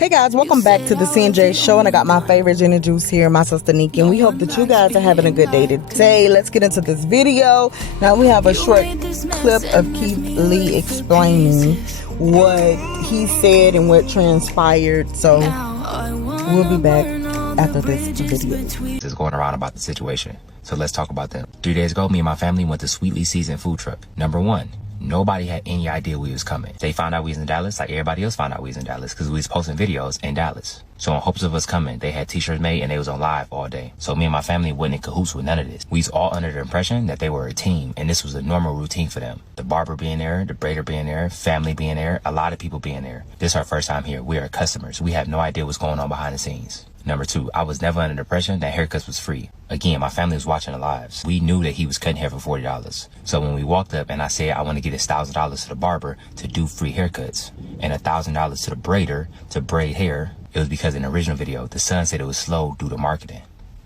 Hey guys, welcome back to the CNJ show, and I got my favorite gin and juice here, my sister Nikki, and we hope that you guys are having a good day today. Let's get into this video. Now we have a short clip of Keith Lee explaining what he said and what transpired, so we'll be back after this video. Is going around about the situation, so let's talk about them. 3 days ago, me and my family went to Sweetly Seasoned Food Truck. Number one, nobody had any idea we was coming. They found out we was in Dallas like everybody else found out we was in Dallas because we was posting videos in Dallas. So in hopes of us coming, they had t-shirts made and they was on live all day. So me and my family wasn't in cahoots with none of this. We was all under the impression that they were a team and this was a normal routine for them. The barber being there, the braider being there, family being there, a lot of people being there. This is our first time here. We are customers. We have no idea what's going on behind the scenes. Number two, I was never under the impression that haircuts was free. Again, my family was watching the lives. We knew that he was cutting hair for $40. So when we walked up and I said I want to get his $1,000 to the barber to do free haircuts and $1,000 to the braider to braid hair, it was because in the original video, the son said it was slow due to marketing.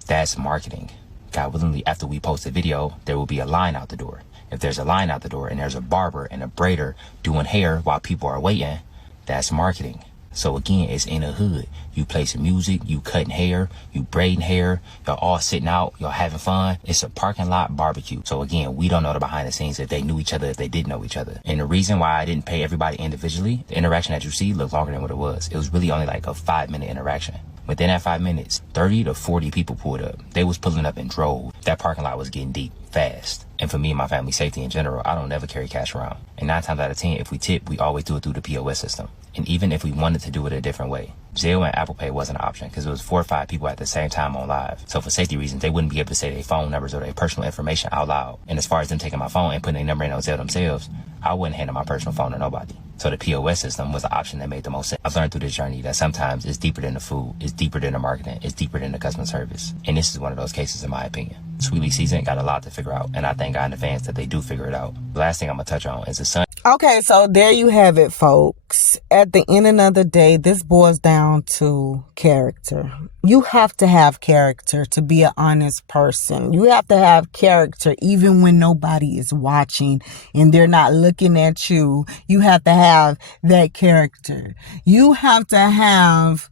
That's marketing. God willingly, after we post the video, there will be a line out the door. If there's a line out the door and there's a barber and a braider doing hair while people are waiting, that's marketing. So again, it's in the hood. You play some music, you cutting hair, you braiding hair, y'all all sitting out, y'all having fun. It's a parking lot barbecue. So again, we don't know the behind the scenes if they knew each other, if they didn't know each other. And the reason why I didn't pay everybody individually, the interaction that you see looked longer than what it was. It was really only like a 5-minute interaction. Within that 5 minutes, 30 to 40 people pulled up. They was pulling up in droves. That parking lot was getting deep fast. And for me and my family's safety in general, I don't ever carry cash around. And 9 times out of 10, if we tip, we always do it through the POS system. And even if we wanted to do it a different way, Zelle and Apple Pay wasn't an option because it was 4 or 5 people at the same time on live. So for safety reasons, they wouldn't be able to say their phone numbers or their personal information out loud. And as far as them taking my phone and putting their number in on Zelle themselves, I wouldn't hand my personal phone to nobody. So the POS system was the option that made the most sense. I've learned through this journey that sometimes it's deeper than the food, it's deeper than the marketing, it's deeper than the customer service. And this is one of those cases in my opinion. Sweetly Seasoned got a lot to figure out, and I thank God in advance that they do figure it out. The last thing I'm going to touch on is the son. Okay, so there you have it, folks. At the end of the day, this boils down to character. You have to have character to be an honest person. You have to have character even when nobody is watching and they're not looking at you. You have to have that character. You have to have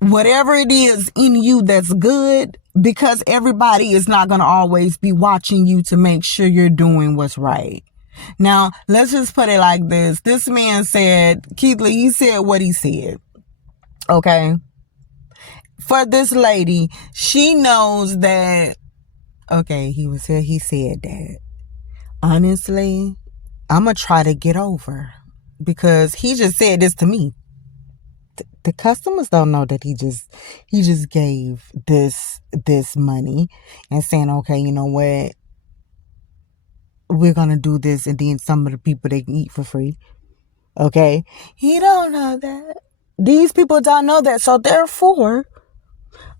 whatever it is in you that's good, because everybody is not going to always be watching you to make sure you're doing what's right. Now, let's just put it like this. This man said, Keith Lee, he said what he said. Okay. For this lady, she knows that, okay, he was here, he said that. Honestly, I'm going to try to get over, because he just said this to me. The customers don't know that he just gave this money and saying, okay, you know what? We're going to do this, and then some of the people, they can eat for free. Okay? He don't know that. These people don't know that. So therefore,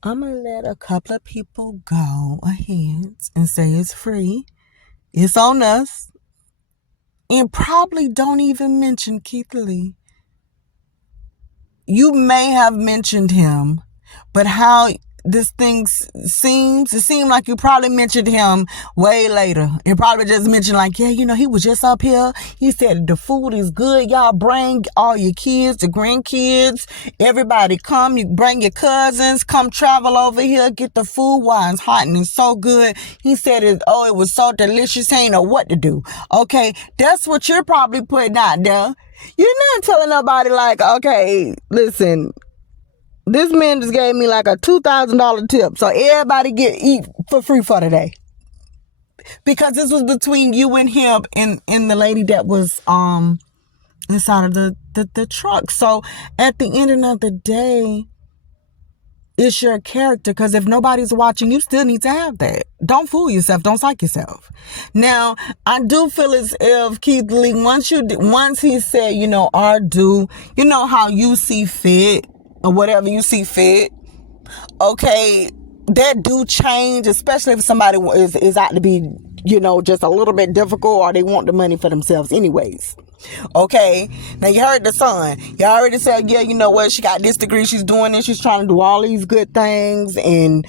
I'm going to let a couple of people go ahead and say it's free. It's on us. And probably don't even mention Keith Lee. You may have mentioned him, but how this thing seems, it seemed like you probably mentioned him way later. And probably just mentioned like, yeah, you know, he was just up here. He said the food is good. Y'all bring all your kids, the grandkids, everybody come. You bring your cousins, come travel over here, get the food while it's hot and it's so good. He said, it was so delicious. He ain't know what to do. Okay, that's what you're probably putting out there. You're not telling nobody like, okay, listen, this man just gave me like a $2,000 tip, so everybody eat for free for today. Because this was between you and him and the lady that was inside of the truck. So at the end of the day, it's your character, because if nobody's watching, you still need to have that. Don't fool yourself. Don't psych yourself. Now, I do feel as if Keith Lee, once he said, you know, you know how you see fit or whatever you see fit. Okay, that do change, especially if somebody is out to be, you know, just a little bit difficult, or they want the money for themselves anyways. Okay, now you heard the son. You already said, yeah, you know what? She got this degree. She's doing this. She's trying to do all these good things, and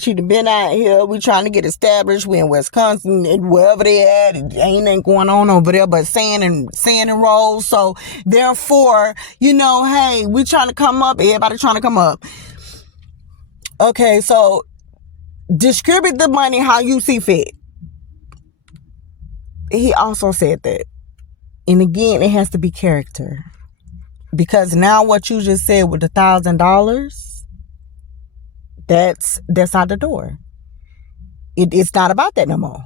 she done been out here. We trying to get established. We in Wisconsin, and wherever they at, it ain't going on over there, but sand and rolls. So therefore, you know, hey, we trying to come up. Everybody trying to come up. Okay, so distribute the money how you see fit. He also said that. And again, it has to be character. Because now what you just said with the $1,000, that's out the door. It's not about that no more.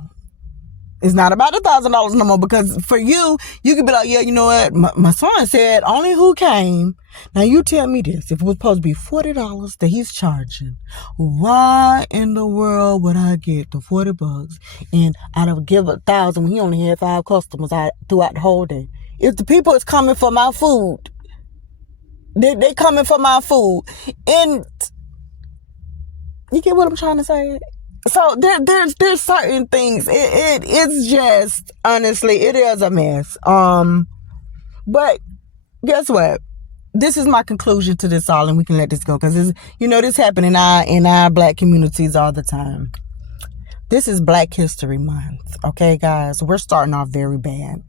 It's not about $1,000 no more, because for you can be like, yeah, you know what? My son said only who came. Now you tell me this. If it was supposed to be $40 that he's charging, why in the world would I get the $40 and I'd give $1,000 when he only had 5 customers throughout the whole day? If the people is coming for my food, they coming for my food, and you get what I'm trying to say? So there's certain things. It's just, honestly, it is a mess. But guess what? This is my conclusion to this all, and we can let this go, because this happen in our Black communities all the time. This is Black History Month, okay, guys? We're starting off very bad,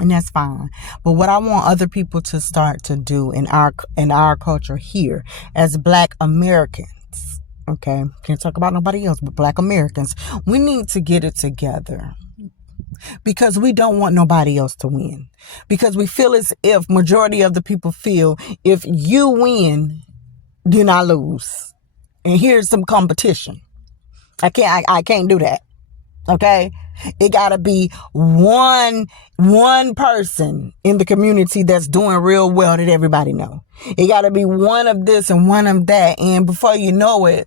and that's fine. But what I want other people to start to do in our culture here as Black Americans. Okay, can't talk about nobody else but Black Americans. We need to get it together, because we don't want nobody else to win. Because we feel as if majority of the people feel if you win, then I lose. And here's some competition. I can't do that. Okay, it gotta be one person in the community that's doing real well that everybody know. It gotta be one of this and one of that, and before you know it,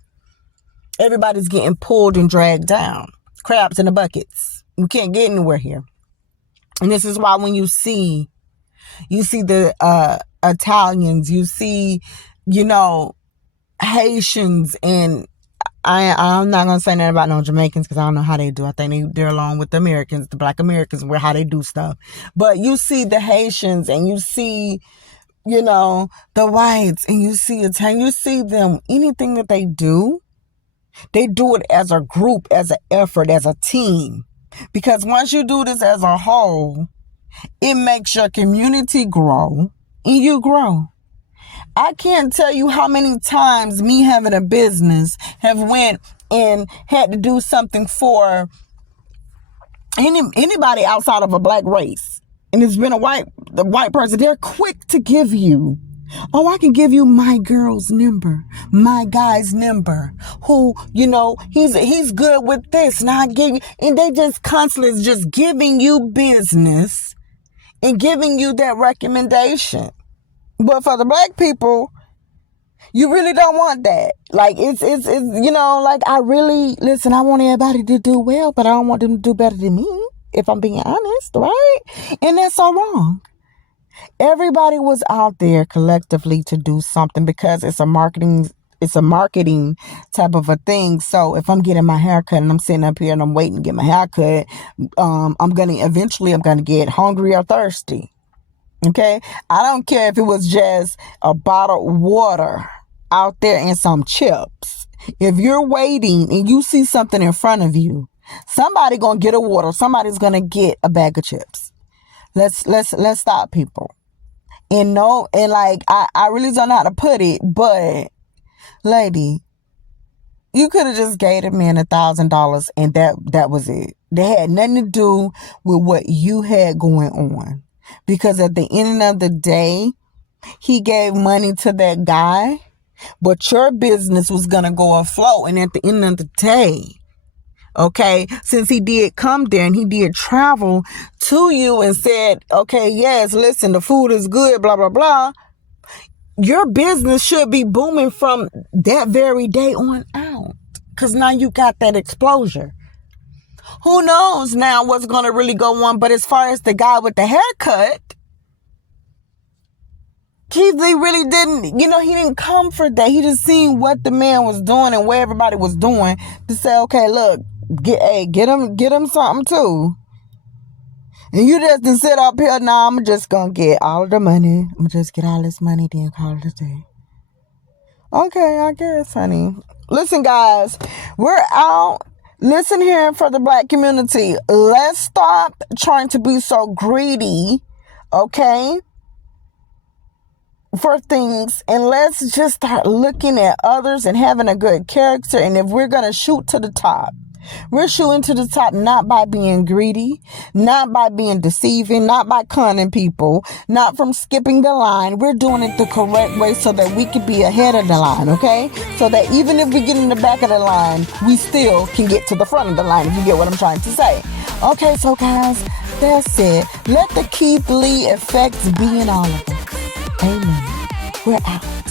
everybody's getting pulled and dragged down. Crabs in the buckets. We can't get anywhere here. And this is why when you see the Italians, you see, Haitians, and I'm not going to say nothing about no Jamaicans, because I don't know how they do. I think they're along with the Americans, the Black Americans, where how they do stuff. But you see the Haitians, and you see, the whites, and you see Italian, you see them, anything that they do it as a group, as an effort, as a team. Because once you do this as a whole, it makes your community grow, and you grow. I can't tell you how many times me having a business have went and had to do something for anybody outside of a Black race. And it's been the white person. They're quick to give you, oh, I can give you my girl's number, my guy's number, who, he's good with this, and I give you, and they just constantly just giving you business and giving you that recommendation. But for the Black people, you really don't want that. Like, it's I really, listen, I want everybody to do well, but I don't want them to do better than me, if I'm being honest, right? And that's so wrong. Everybody was out there collectively to do something, because it's a marketing type of a thing. So if I'm getting my hair cut and I'm sitting up here and I'm waiting to get my hair cut, I'm gonna get hungry or thirsty. Okay, I don't care if it was just a bottle of water out there and some chips. If you're waiting and you see something in front of you, somebody gonna get a water, somebody's gonna get a bag of chips. Let's stop, people. And I really don't know how to put it, but lady, you could have just gave the man $1,000 and that was it. They had nothing to do with what you had going on. Because at the end of the day, he gave money to that guy, but your business was going to go afloat. And at the end of the day, okay, since he did come there and he did travel to you and said, okay, yes, listen, the food is good, blah, blah, blah, your business should be booming from that very day on out, because now you got that exposure. Who knows now what's going to really go on? But as far as the guy with the haircut, he really didn't, he didn't come for that. He just seen what the man was doing and where everybody was doing to say, okay, look, get him something too. And you just to sit up here, now I'm just going to get all of the money. I'm going to just get all this money, then call it a day. Okay, I guess, honey. Listen, guys, we're out. Listen here for the black community. Let's stop trying to be so greedy, okay, for things. And let's just start looking at others and having a good character. And if we're going to shoot to the top, we're shooting to the top not by being greedy, not by being deceiving, not by conning people, not from skipping the line. We're doing it the correct way so that we can be ahead of the line, okay? So that even if we get in the back of the line, we still can get to the front of the line, if you get what I'm trying to say. Okay, so guys, that's it. Let the Keith Lee effects be in all of us. Amen. We're out.